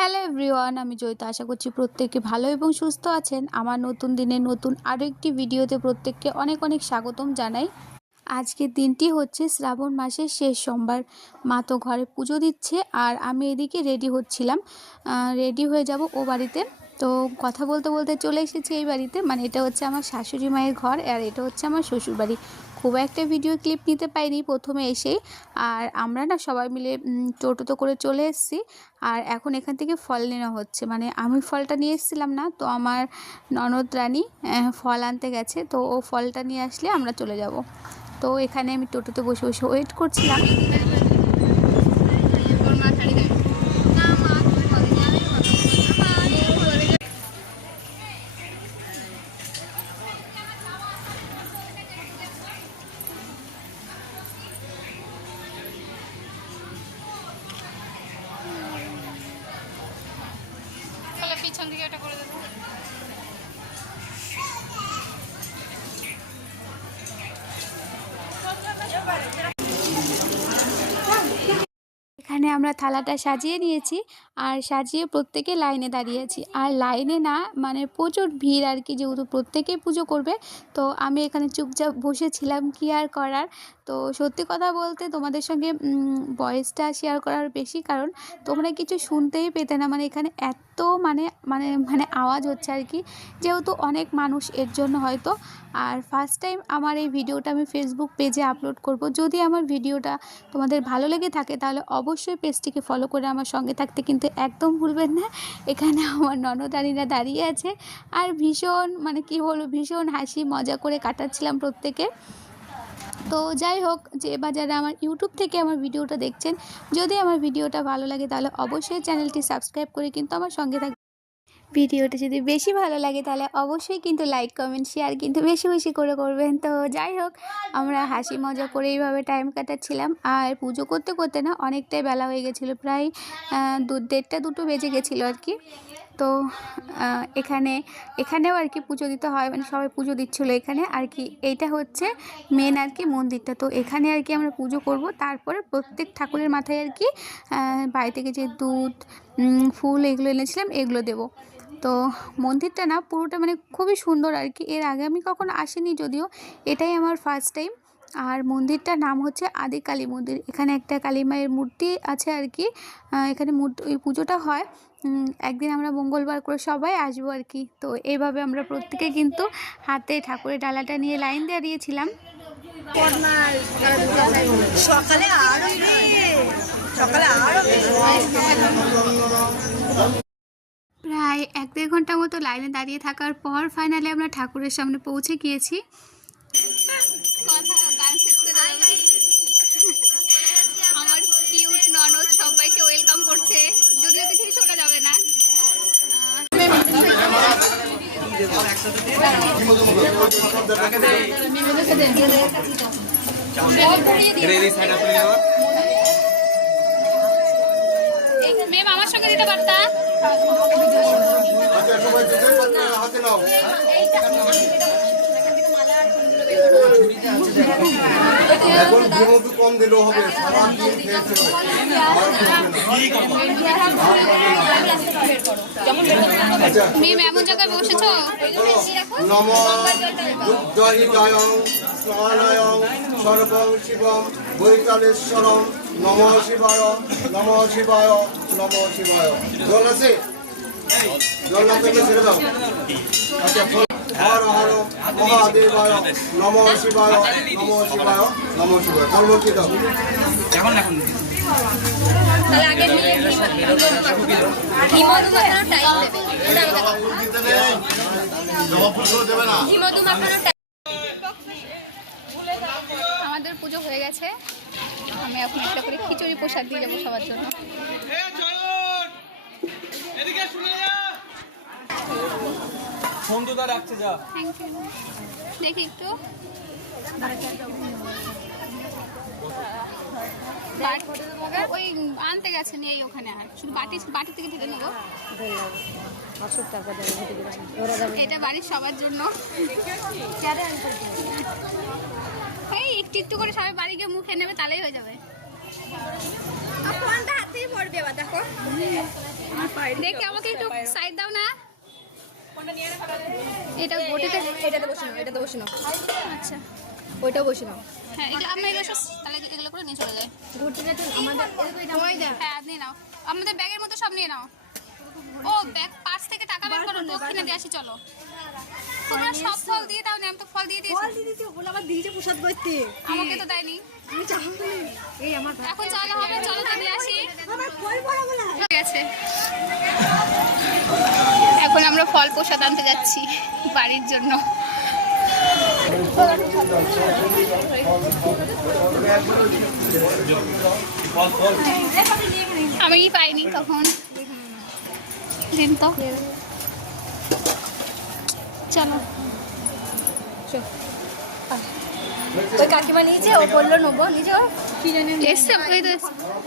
Hello everyone, আমি জয়িতা। আশা করছি প্রত্যেকে ভালো এবং সুস্থ আছেন। আমার নতুন দিনে নতুন আরও একটি ভিডিওতে প্রত্যেককে অনেক অনেক স্বাগতম জানাই। আজকের দিনটি হচ্ছে শ্রাবণ মাসের শেষ সোমবার। মা তো ঘরে পুজো দিচ্ছে আর আমি এদিকে রেডি হচ্ছিলাম। রেডি হয়ে যাব ও বাড়িতে। তো কথা বলতে বলতে চলে এসেছি এই বাড়িতে। মানে এটা হচ্ছে আমার শাশুড়ি মায়ের ঘর আর এটা হচ্ছে আমার শ্বশুর বাড়ি খুব একটা ভিডিও ক্লিপ নিতে পাইনি প্রথমে এসেই। আর আমরা না সবাই মিলে টোটোতে করে চলে এসেছি। আর এখন এখান থেকে ফল নেওয়া হচ্ছে। মানে আমি ফলটা নিয়ে এসেছিলাম না, তো আমার ননদ রানী ফল আনতে গেছে। তো ও ফলটা নিয়ে আসলে আমরা চলে যাব। তো এখানে আমি টোটোতে বসে বসে ওয়েট করছিলাম। আমরা থালাটা সাজিয়ে নিয়েছি আর সাজিয়ে প্রত্যেকে লাইনে দাঁড়িয়েছি। আর লাইনে না মানে প্রচুর ভিড় আর কি, যেহেতু প্রত্যেকেই পুজো করবে, তো আমি এখানে চুপচাপ বসেছিলাম কি আর করার? তো সত্যি কথা বলতে তোমাদের সঙ্গে ভয়েসটা শেয়ার করার বেশি কারণ তোমরা কিছু শুনতেই পেতে না। মানে এখানে এত মানে মানে মানে আওয়াজ হচ্ছে আর কি, যেহেতু অনেক মানুষ এর জন্য হয়তো। আর ফার্স্ট টাইম আমার এই ভিডিওটা আমি ফেসবুক পেজে আপলোড করব। যদি আমার ভিডিওটা তোমাদের ভালো লেগে থাকে, তাহলে অবশ্যই পেজটিকে ফলো করে আমার সঙ্গে থাকতে কিন্তু একদম ভুলবেন না। এখানে আমার ননদানিরা দাঁড়িয়ে আছে। আর ভীষণ মানে কি হলো ভীষণ হাসি মজা করে কাটাচ্ছিলাম প্রত্যেকে। তো যাই হোক, যে বা যারা আমার ইউটিউব থেকে আমার ভিডিওটা দেখছেন, যদি আমার ভিডিওটা ভালো লাগে তাহলে অবশ্যই চ্যানেলটি সাবস্ক্রাইব করে কিন্তু আমার সঙ্গে থাকবে ভিডিওটা যদি বেশি ভালো লাগে তাহলে অবশ্যই কিন্তু লাইক কমেন্ট শেয়ার কিন্তু বেশি বেশি করে করবেন। তো যাই হোক, আমরা হাসি মজা করে এইভাবে টাইম কাটাচ্ছিলাম। আর পুজো করতে করতে না অনেকটাই বেলা হয়ে গেছিল, প্রায় দু, দেড়টা, দুটো বেজে গেছিল আর কি। তো এখানে, এখানেও আর কি পুজো দিতে হয় মানে সবাই পুজো দিচ্ছিল এখানে। আর কি এইটা হচ্ছে মেন আর কি মন্দিরটা। তো এখানে আর কি আমরা পুজো করব। তারপরে প্রত্যেক ঠাকুরের মাথায় আর কি বাড়ি থেকে যে দুধ ফুল এগুলো এনেছিলাম, এগুলো দেবো। তো মন্দিরটা না পুরোটা মানে খুবই সুন্দর আর কি। এর আগে আমি কখনো আসিনি যদিও, এটাই আমার ফার্স্ট টাইম আর মন্দিরটার নাম হচ্ছে আদি কালী মন্দির। এখানে একটা কালী মায়ের মূর্তি আছে আর কি। এখানে মূর্তি, ওই পুজোটা হয়। একদিন আমরা মঙ্গলবার করে সবাই আসব আর কি। তো এইভাবে আমরা প্রত্যেকে কিন্তু হাতে ঠাকুরের ডালাটা নিয়ে লাইন দাঁড়িয়েছিলাম। সকালে প্রায় এক দেড় ঘণ্টা মতো লাইনে দাঁড়িয়ে থাকার পর ফাইনালি আমরা ঠাকুরের সামনে পৌঁছে গিয়েছি। আমার কিউট ননদ সবাইকে ওয়েলকাম করছে। যদিও কিছুই শোনা যাবে না। দিতে পারতা এখন কম দিলেও হবে সারা দিন খেয়েছে আচ্ছা। মেম এমন জায়গায় বসেছো? নম। বুদ্ধহিদয়ং স্নানায়ং সর্বং শিবম বৈকালেশ্বরম। নম শিবায় নম শিবায় নম শিবায় জল আছে জল না থাকলে ছেড়ে দাও আচ্ছা হর হর মহাদেবায় নম শিবায় নম শিবায় নম শিবায় জল বলছি দাও হিমদু মাখানোর টাইম দেবে হিমদু মাখানোর টাইম আমাদের পুজো হয়ে গেছে আমি এখন একটা করে খিচুড়ি প্রসাদ দিয়ে যাব সবার জন্য বন্ধুদা রাখছে যা। দেখি একটু। বাট- ওই আনতে গেছেন এই ওখানে আর। শুধু বাটি বাটি থেকে ঢেলে নেব। এটা বাড়ির সবার জন্য। এই একটু একটু করে সবাই বাড়ি গিয়ে মুখে নেবে তাহলেই হয়ে যাবে। ফোনটা হাতেই পড়বে দেখো। দেখি আমাকে একটু সাইড দাও না। এটা ঘটিতে এটাতে বসে নাও এটাতে বসে নাও। আচ্ছা। ওইটাও বসে নাও। হ্যাঁ এগুলো আমরা এগুলো সব তাহলে এগুলো করে নিয়ে চলে যাই। ঘুরতে তো আমাদের হ্যাঁ। নিয়ে নাও। আমাদের ব্যাগের মতো সব নিয়ে নাও। ও ব্যাগ পার্স থেকে টাকা বের করো দক্ষিণে দিয়ে আসি চলো। তোমরা সব ফল দিয়ে দাও না আমি তো ফল দিয়ে দিয়েছি। ফল দিদি ওগুলো আবার দিয়েছে প্রসাদ করতে। আমাকে তো দেয়নি। আমি চাবো এই আমার এখন চলো হবে চলো আসি। আমার ফল ঠিক আছে এখন আমরা ফল প্রসাদ আনতে যাচ্ছি বাড়ির জন্য। আমি পাইনি তখন। দিন তো। চলো। ওই কাকিমা নিয়েছে ও বলল নেব নিয়েছে? কি জানি এসছে ওই তো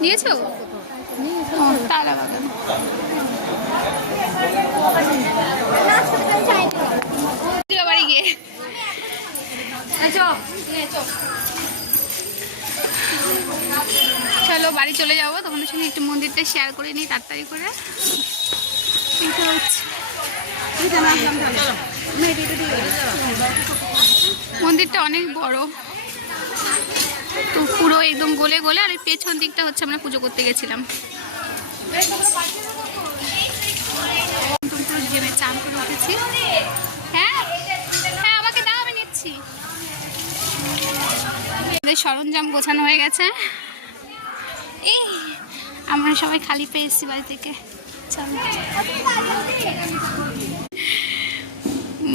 নিয়েছো তারা বাগান বাড়ি গিয়ে। চলো বাড়ি চলে যাব। তোমাদের সঙ্গে একটু মন্দিরটা শেয়ার করে নিই তাড়াতাড়ি করে। এই তো হচ্ছে। মন্দিরটা অনেক বড়। তো পুরো একদম গলে গলে, আর পেছন দিকটা হচ্ছে আমরা পুজো করতে গেছিলাম। চান করে হ্যাঁ? হ্যাঁ আমাকে সরঞ্জাম গোছানো হয়ে গেছে। এই, আমরা সবাই খালি পেয়েছি বাড়ি থেকে।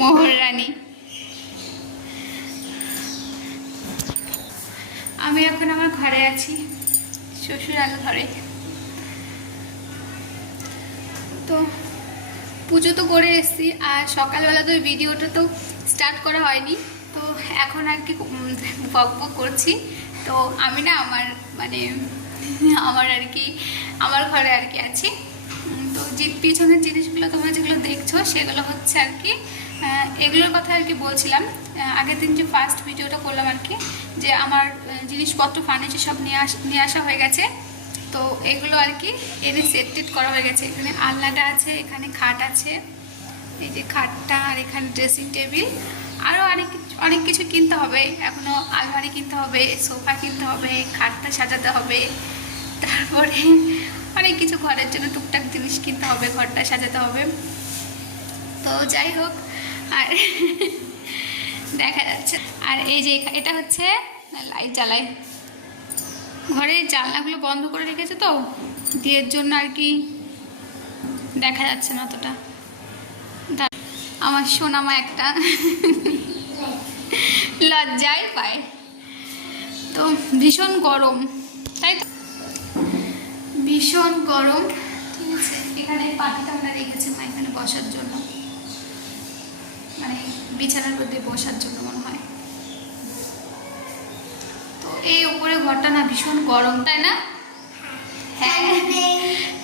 মোহর রানী। আমি এখন আমার ঘরে আছি, শ্বশুর ঘরে তো পুজো তো করে এসেছি, আর সকালবেলা তো ভিডিওটা তো স্টার্ট করা হয়নি। তো এখন আর কি বক বক করছি। তো আমি না আমার মানে আমার আর কি, আমার ঘরে আর কি আছি। তো যে পিছনের জিনিসগুলো তোমরা যেগুলো দেখছ, সেগুলো হচ্ছে আর কি এগুলোর কথা আর কি বলছিলাম। আগের দিন যে ফার্স্ট ভিডিওটা করলাম আর কি, যে আমার জিনিসপত্র ফার্নিচার সব নিয়ে আস, নিয়ে আসা হয়ে গেছে। তো এগুলো আর কি এনে সেট টেট করা হয়ে গেছে। এখানে আলনাটা আছে, এখানে খাট আছে, এই যে খাটটা আর এখানে ড্রেসিং টেবিল আরও অনেক অনেক কিছু কিনতে হবে। এখনও আলমারি কিনতে হবে, সোফা কিনতে হবে, খাটটা সাজাতে হবে। তারপরে অনেক কিছু ঘরের জন্য টুকটাক জিনিস কিনতে হবে, ঘরটা সাজাতে হবে। তো যাই হোক আর দেখা যাচ্ছে। আর এই যে এটা হচ্ছে লাইট জ্বালাই। ঘরের জানলাগুলো বন্ধ করে রেখেছে তো দিয়ের জন্য আর কি দেখা যাচ্ছে না অতটা। আমার সোনামা একটা লজ্জায় পায়। তো ভীষণ গরম, তাই তো? ভীষণ গরম। ঠিক আছে, এখানে পাটিটা আমরা রেখেছি মা, এখানে বসার জন্য। মানে বিছানার মধ্যে বসার জন্য মনে হয়। তো এই উপরে ঘরটা না ভীষণ গরম তাই না? হ্যাঁ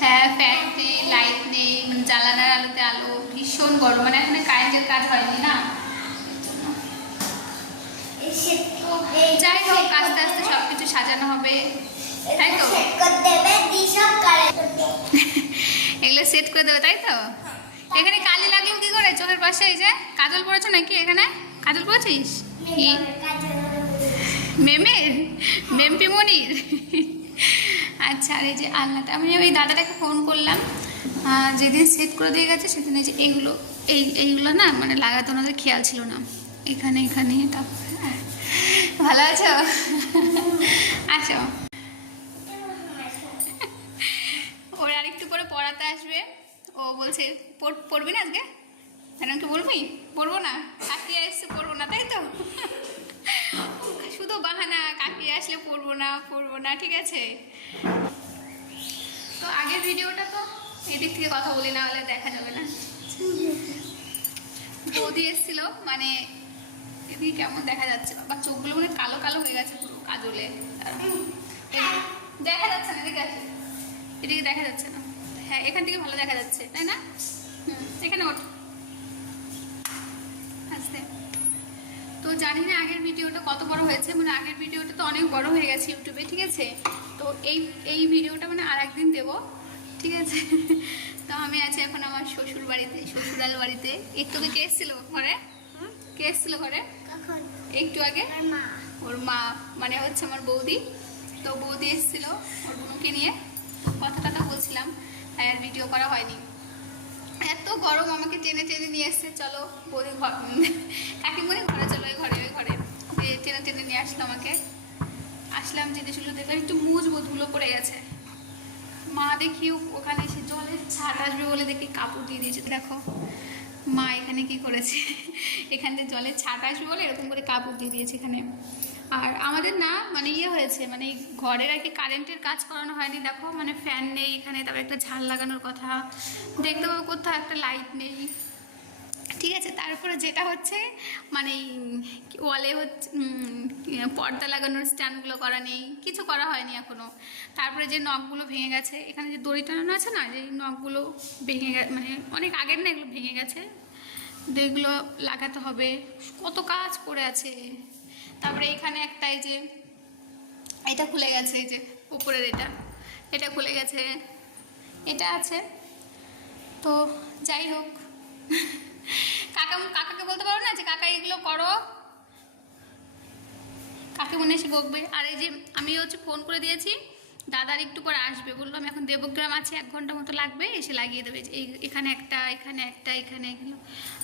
হ্যাঁ ফ্যান নেই লাইট নেই মানে জ্বালানার আলোতে আলো ভীষণ গরম। মানে এখানে কারেন্টের কাজ হয়নি না? যাই হোক আস্তে আস্তে সব কিছু সাজানো হবে। তাই তো এগুলো সেট করে দেবে তাই তো? এখানে কালি লাগল কি করে? চোখের পাশে এই যে কাজল পড়েছো নাকি এখানে? কাজল পড়েছিস? মেমের মেমপি মনির? আচ্ছা আর এই যে আলনাটা আমি ওই দাদাটাকে ফোন করলাম। যেদিন সেট করে দিয়ে গেছে সেদিন এই যে এইগুলো এই এইগুলো না মানে লাগাতে ওনাদের খেয়াল ছিল না। এখানে এখানে এটা হ্যাঁ। ভালো আছো? আছো? ওর আর একটু পরে পড়াতে আসবে। ও বলছে পড়বি না আজকে? ম্যাডাম কি বলবি? পড়ব না। কাকিয়া এসছে, পড়ব না, তাই তো? শুধু বাহানা, কাকিয়া আসলে পড়ব না পড়ব না, ঠিক আছে? তো আগের ভিডিওটা তো এদিক থেকে কথা বলি, না হলে দেখা যাবে না। বৌদি এসেছিল মানে এদিকে কেমন দেখা যাচ্ছে? বা চোখগুলো মানে কালো কালো হয়ে গেছে পুরো কাজলে। দেখা যাচ্ছে না, এদিকে এদিকে দেখা যাচ্ছে না। হ্যাঁ এখান থেকে ভালো দেখা যাচ্ছে তাই না? হুম এখানে ওঠ। আস্তে। তো জানি না আগের ভিডিওটা কত বড় হয়েছে মানে আগের ভিডিওটা তো অনেক বড় হয়ে গেছে ইউটিউবে ঠিক আছে? তো এই এই ভিডিওটা মানে আর একদিন দেবো ঠিক আছে? তো আমি আছি এখন আমার শ্বশুর বাড়িতে শ্বশুরাল বাড়িতে। একটু কে এসেছিল ঘরে? কে এসেছিল ঘরে? একটু আগে? ওর মা মানে হচ্ছে আমার বৌদি। তো বৌদি এসেছিল ওর বোনকে নিয়ে। তো কথা টথা বলছিলাম। ভিডিও করা হয়নি। এত গরম আমাকে টেনে টেনে নিয়ে এসছে, চলো বৌদি ঘর কাকিমণি ঘরে চলো ওই ঘরে ওই ঘরে। টেনে টেনে নিয়ে আসলো আমাকে। আসলাম জিনিসগুলো দেখলাম একটু মুজবো ধুলো পড়ে গেছে। মা দেখি ওখানে এসে জলের ছাড় আসবে বলে দেখি কাপড় দিয়ে দিয়েছে, দেখো। মা এখানে কি করেছে? এখান থেকে জলের ছাট আসবে বলে এরকম করে কাপড় দিয়ে দিয়েছে এখানে। আর আমাদের না মানে ইয়ে হয়েছে মানে ঘরের আর কি কারেন্টের কাজ করানো হয়নি। দেখো মানে ফ্যান নেই এখানে, তারপর একটা ঝাল লাগানোর কথা। দেখতে পাবো কোথাও একটা লাইট নেই। ঠিক আছে? তারপরে যেটা হচ্ছে মানে ওয়ালে হচ্ছে পর্দা লাগানোর স্ট্যান্ডগুলো করা নেই, কিছু করা হয়নি এখনও তারপরে যে নখগুলো ভেঙে গেছে, এখানে যে দড়ি টানানো আছে না, যে নখগুলো ভেঙে গেছে মানে অনেক আগের না এগুলো ভেঙে গেছে এগুলো লাগাতে হবে। কত কাজ করে আছে। তারপরে এখানে একটা এই যে, এটা খুলে গেছে, এই যে উপরের এটা এটা খুলে গেছে। এটা আছে। তো যাই হোক। কাকা কাকাকে বলতে পারো না যে কাকা এগুলো করো? কাকে মনে এসে বকবে? আর এই যে আমি হচ্ছে ফোন করে দিয়েছি দাদার একটু পরে আসবে। বলল আমি এখন দেবগ্রাম আছে এক ঘণ্টা মতো লাগবে এসে লাগিয়ে দেবে। এই এখানে একটা এখানে একটা এখানে এগুলো।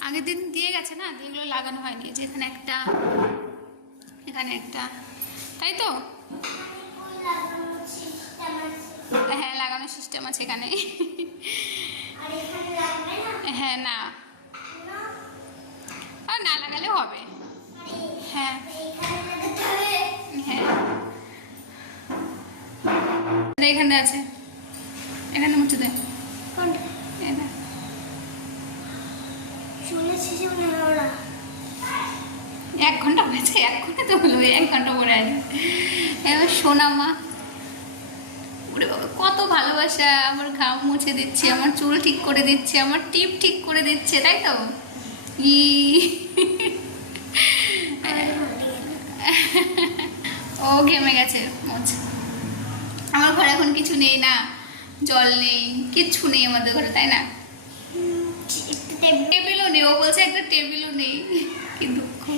আগের দিন দিয়ে গেছে না এগুলো লাগানো হয়নি। যে এখানে একটা এখানে একটা। তাই তো? হ্যাঁ লাগানোর সিস্টেম আছে এখানে। হ্যাঁ না। না লাগালেও হবে। হ্যাঁ। হ্যাঁ। এখানে আছে। এখানে মুছে দে। এক ঘণ্টা হয়েছে এক ঘণ্টা তো হলো এক ঘণ্টা পরে আছে এবার সোনা মা ওরে বাবা কত ভালোবাসা। আমার ঘাম মুছে দিচ্ছে আমার চুল ঠিক করে দিচ্ছে আমার টিপ ঠিক করে দিচ্ছে তাই তো? ই ও ঘেমে গেছে আমার ঘরে এখন কিছু নেই না জল নেই কিচ্ছু নেই আমাদের ঘরে তাই না? টেবিলও নেই ও বলছে একটা টেবিলও নেই কি দুঃখ